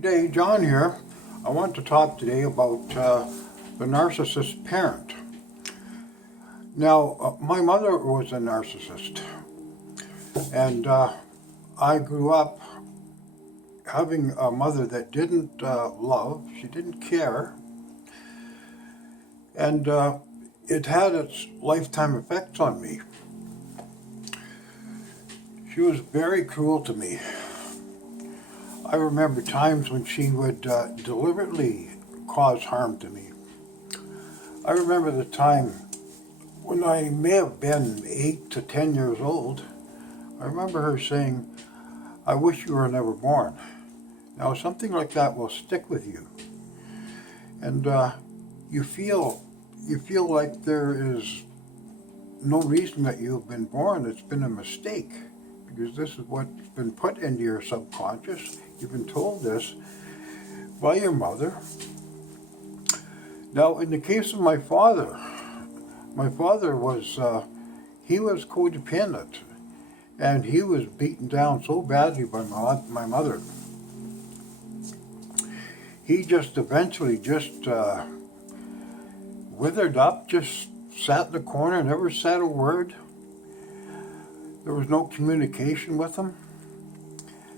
Good day, John here. I want to talk today about the narcissist parent. Now, my mother was a narcissist, and I grew up having a mother that didn't love, she didn't care, and it had its lifetime effects on me. She was very cruel to me. I remember times when she would deliberately cause harm to me. I remember the time when I may have been 8 to 10 years old. I remember her saying, "I wish you were never born." Now something like that will stick with you. And you feel like there is no reason that you've been born. It's been a mistake, because this is what's been put into your subconscious. You've been told this by your mother. Now, in the case of my father was, he was codependent, and he was beaten down so badly by my mother. He just eventually withered up, just sat in the corner, never said a word. There was no communication with him.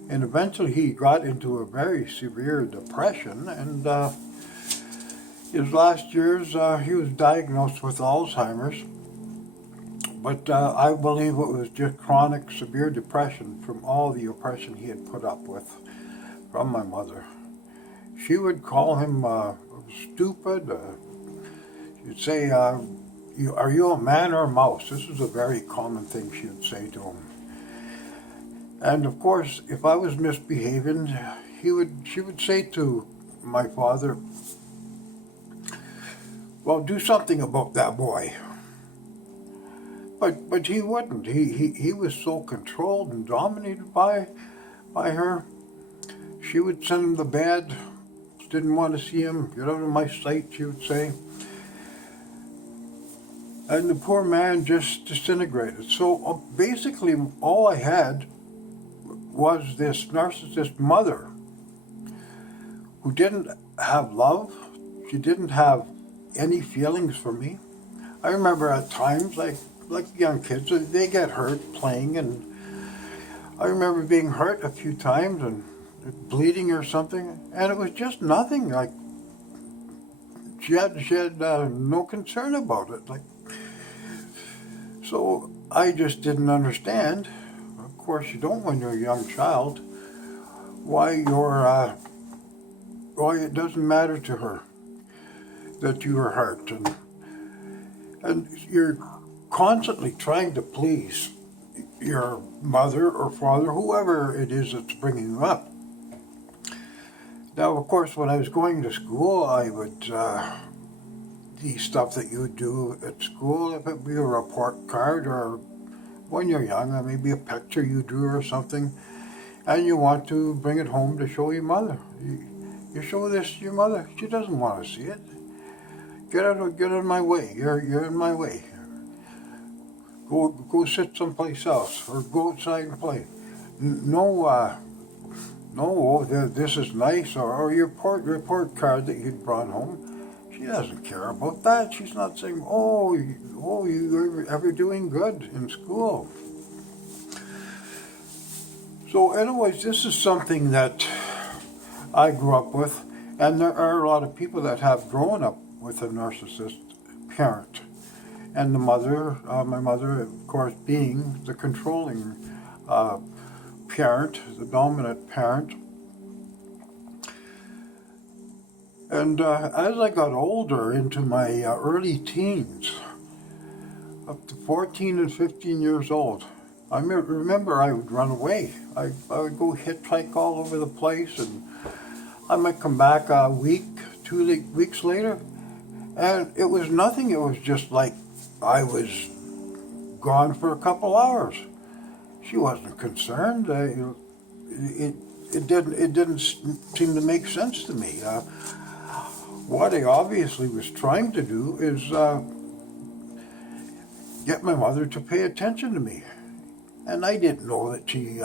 And eventually he got into a very severe depression, and his last years he was diagnosed with Alzheimer's. But I believe it was just chronic severe depression from all the oppression he had put up with from my mother. She would call him stupid. She'd say, "Are you a man or a mouse?" This is a very common thing she would say to him. And of course, if I was misbehaving, she would say to my father, "Well, do something about that boy." But he wouldn't. He was so controlled and dominated by her. She would send him to bed. Didn't want to see him. "Get out of my sight," she would say. And the poor man just disintegrated. So basically, all I had was this narcissist mother who didn't have love. She didn't have any feelings for me. I remember at times, like young kids, they get hurt playing, and I remember being hurt a few times and bleeding or something, and it was just nothing. Like she had no concern about it. So I just didn't understand. Of course, you don't when you're a young child. Why it doesn't matter to her that you were hurt, and you're constantly trying to please your mother or father, whoever it is that's bringing you up. Now, of course, when I was going to school, I would the stuff that you would do at school, if it would be a report card, or when you're young, maybe a picture you drew or something, and you want to bring it home to show your mother. You show this to your mother, she doesn't want to see it. Get out of my way. You're in my way. Go sit someplace else, or go outside and play. No, this is nice, or your report card that you brought home. She doesn't care about that. She's not saying, oh, you're ever doing good in school. So anyways, this is something that I grew up with, and there are a lot of people that have grown up with a narcissist parent. And the mother, my mother, of course, being the controlling parent, the dominant parent. And as I got older, into my early teens, up to 14 and 15 years old, I remember I would run away. I would go hitchhike all over the place, and I might come back a week, 2 weeks later, and it was nothing. It was just like I was gone for a couple hours. She wasn't concerned. It didn't seem to make sense to me. What I obviously was trying to do is get my mother to pay attention to me. And I didn't know that she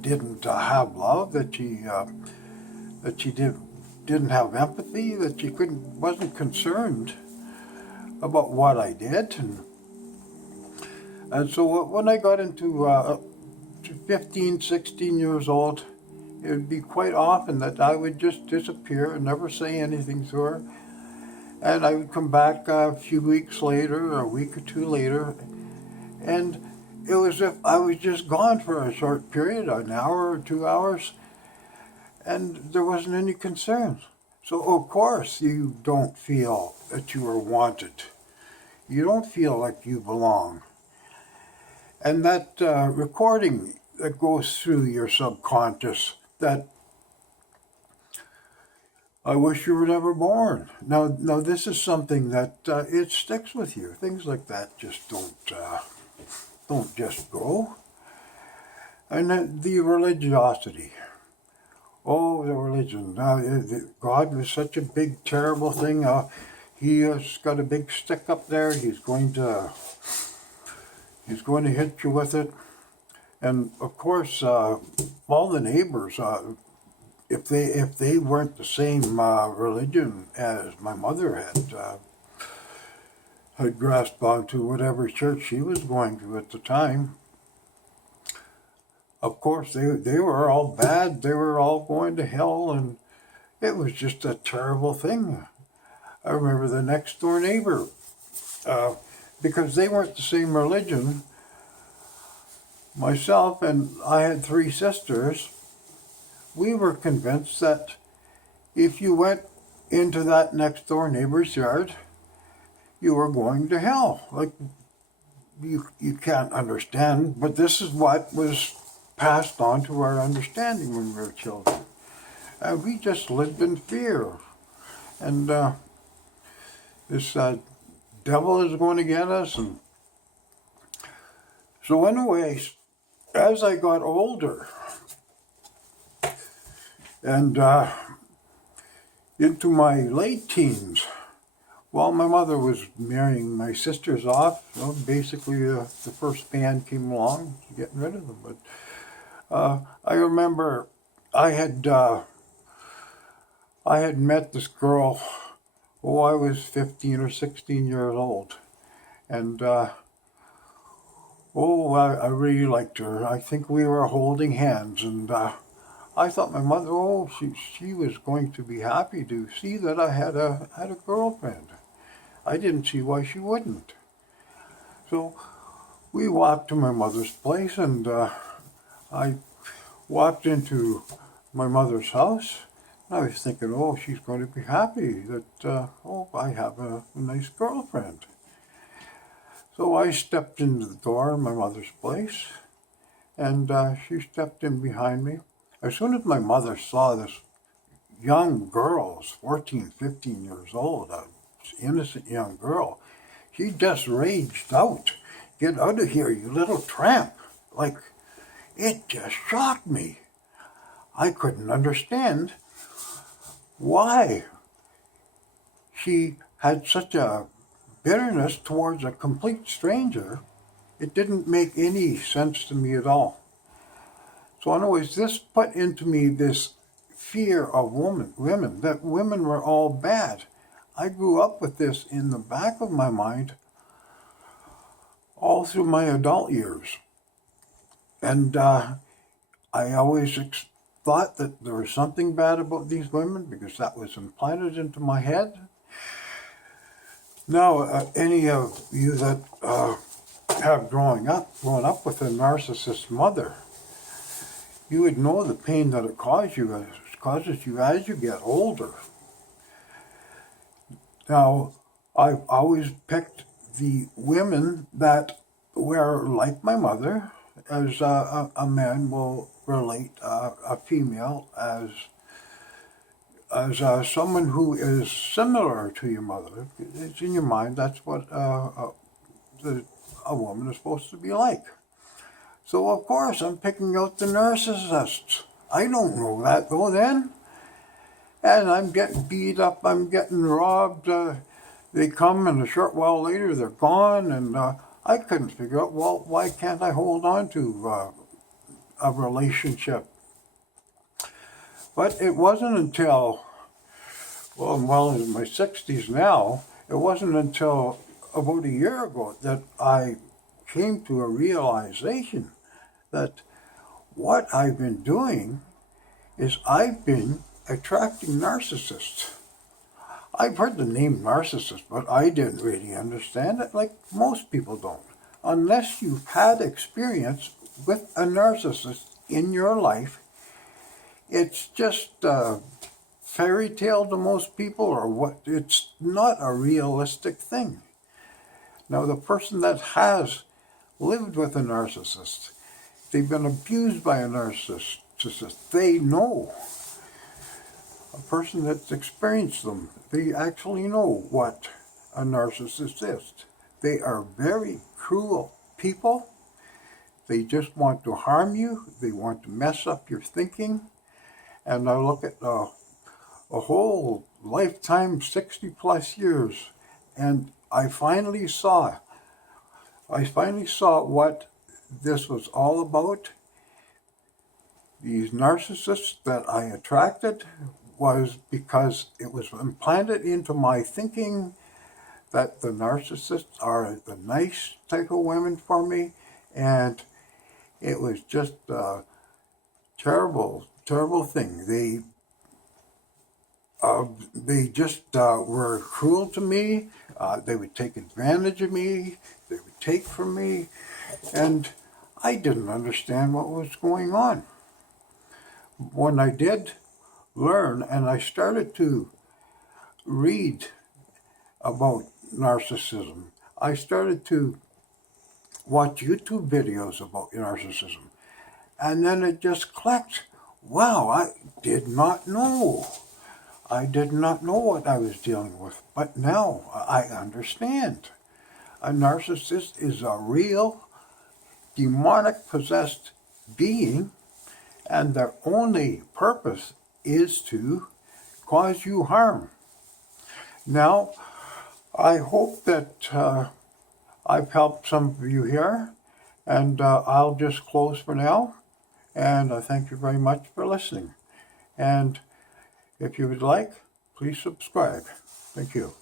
didn't have love, that she that she didn't have empathy, that she wasn't concerned about what I did. And so when I got into 15, 16 years old, it would be quite often that I would just disappear and never say anything to her. And I would come back a few weeks later, or a week or two later, and it was as if I was just gone for a short period, an hour or 2 hours, and there wasn't any concerns. So of course you don't feel that you are wanted. You don't feel like you belong. And that recording that goes through your subconscious, that I wish you were never born. Now this is something that it sticks with you. Things like that just don't just go. And then the religiosity. Oh, the religion. God was such a big, terrible thing. He has got a big stick up there. He's going to hit you with it. And of course, all the neighbors, if they weren't the same religion as my mother had grasped onto, whatever church she was going to at the time, of course they were all bad. They were all going to hell, and it was just a terrible thing. I remember the next door neighbor, because they weren't the same religion. Myself and I had 3 sisters. We were convinced that if you went into that next door neighbor's yard, you were going to hell. Like, you can't understand, but this is what was passed on to our understanding when we were children. And we just lived in fear. And this devil is going to get us. And so anyways, as I got older, and into my late teens, while my mother was marrying my sisters off, basically the first man came along, getting rid of them. But I remember I had met this girl. I was 15 or 16 years old, and I really liked her. I think we were holding hands, and I thought my mother, she was going to be happy to see that I had a girlfriend. I didn't see why she wouldn't. So we walked to my mother's place, and I walked into my mother's house. I was thinking, she's going to be happy that, I have a nice girlfriend. So I stepped into the door of my mother's place, and she stepped in behind me. As soon as my mother saw this young girl, 14, 15 years old, a innocent young girl, she just raged out. "Get out of here, you little tramp." Like, it just shocked me. I couldn't understand why she had such a bitterness towards a complete stranger. It didn't make any sense to me at all. So anyways, this put into me this fear of women, that women were all bad. I grew up with this in the back of my mind all through my adult years. And I always thought that there was something bad about these women because that was implanted into my head. Now, any of you that have grown up with a narcissist mother, you would know the pain that it causes you as you get older. Now, I've always picked the women that were like my mother, as a man will relate a female as someone who is similar to your mother. It's in your mind, that's what a woman is supposed to be like. So of course I'm picking out the narcissists. I don't know that though then. And I'm getting beat up, I'm getting robbed. They come and a short while later they're gone, and I couldn't figure out, why can't I hold on to a relationship? But it wasn't until, well, I'm well into my 60s now, it wasn't until about a year ago that I came to a realization that what I've been doing is I've been attracting narcissists. I've heard the name narcissist, but I didn't really understand it like most people don't. Unless you've had experience with a narcissist in your life, it's just a fairy tale to most people, or what? It's not a realistic thing. Now, the person that has lived with a narcissist, they've been abused by a narcissist, they know. A person that's experienced them, they actually know what a narcissist is. They are very cruel people. They just want to harm you. They want to mess up your thinking. And I look at a whole lifetime, 60 plus years, and I finally saw what this was all about. These narcissists that I attracted was because it was implanted into my thinking that the narcissists are the nice type of women for me, and it was just a terrible, terrible thing. They just were cruel to me. They would take advantage of me. They would take from me, and I didn't understand what was going on. When I did learn, and I started to read about narcissism, I started to watch YouTube videos about narcissism, and then it just clicked. Wow, I did not know. I did not know what I was dealing with, but now I understand. A narcissist is a real demonic possessed being, and their only purpose is to cause you harm. Now, I hope that I've helped some of you here, and I'll just close for now, and I thank you very much for listening. And if you would like, please subscribe. Thank you.